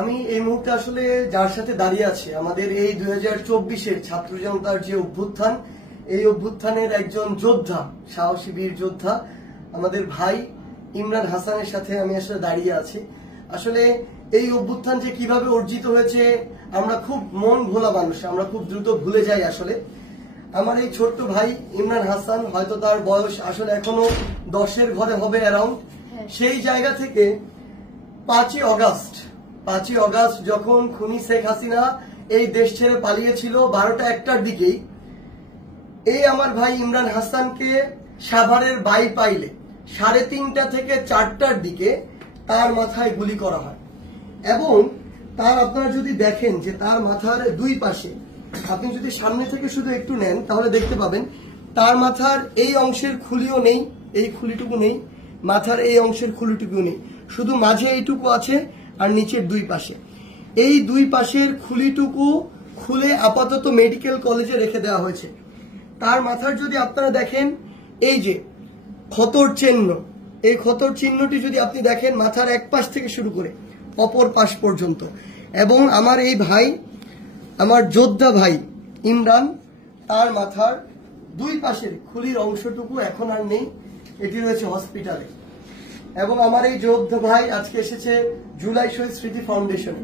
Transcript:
আমি এই মুহূর্তে আসলে যার সাথে দাঁড়িয়ে আছি আমাদের এই 2024-এর ছাত্র জনতার যে অভ্যুত্থান, এই অভ্যুত্থানের একজন যোদ্ধা, সাহসী বীর যোদ্ধা আমাদের ভাই ইমরান হাসানের সাথে আমি আসলে দাঁড়িয়ে আছি। আসলে এই অভ্যুত্থান যে কিভাবে অর্জিত হয়েছে আমরা খুব মন ভোলা মানুষ, আমরা খুব দ্রুত ভুলে যাই। আসলে আমার এই ছোট্ট ভাই ইমরান হাসান, হয়তো তার বয়স আসলে এখনো 10-এর ঘরে হবে অ্যারাউন্ড, সেই জায়গা থেকে 5ই অগাস্ট যখন খুনি শেখ হাসিনা এই দেশ ছেড়ে পালিয়েছিল 12টা 1টার দিকেই, এই আমার ভাই ইমরান হাসানকে সাভারের বাইপাইলে 3:30টা থেকে 4টার দিকে তার মাথায় গুলি করা হয়। এবং তার আপনারা যদি দেখেন যে তার মাথার দুই পাশে, আপনি যদি সামনে থেকে শুধু একটু নেন তাহলে দেখতে পাবেন তার মাথার এই অংশের খুলিও নেই, এই খুলিটুকু নেই, মাথার এই অংশের খুলিটুকু নেই, শুধু মাঝে এইটুকু আছে আর নিচের দুই পাশে। এই দুই পাশের খুলিটুকু খুলে আপাতত মেডিকেল কলেজে রেখে দেওয়া হয়েছে। তার মাথার যদি আপনারা দেখেন এই যে ক্ষতর চিহ্ন, এই ক্ষতর চিহ্নটি যদি আপনি দেখেন মাথার এক পাশ থেকে শুরু করে অপর পাশ পর্যন্ত। এবং আমার এই ভাই, আমার যোদ্ধা ভাই ইমরান, তার মাথার দুই পাশের খুলির অংশটুকু এখন আর নেই, এটি রয়েছে হসপিটালে। এবং আমার এই যোদ্ধা ভাই আজকে এসেছে জুলাই শহীদ স্মৃতি ফাউন্ডেশনে।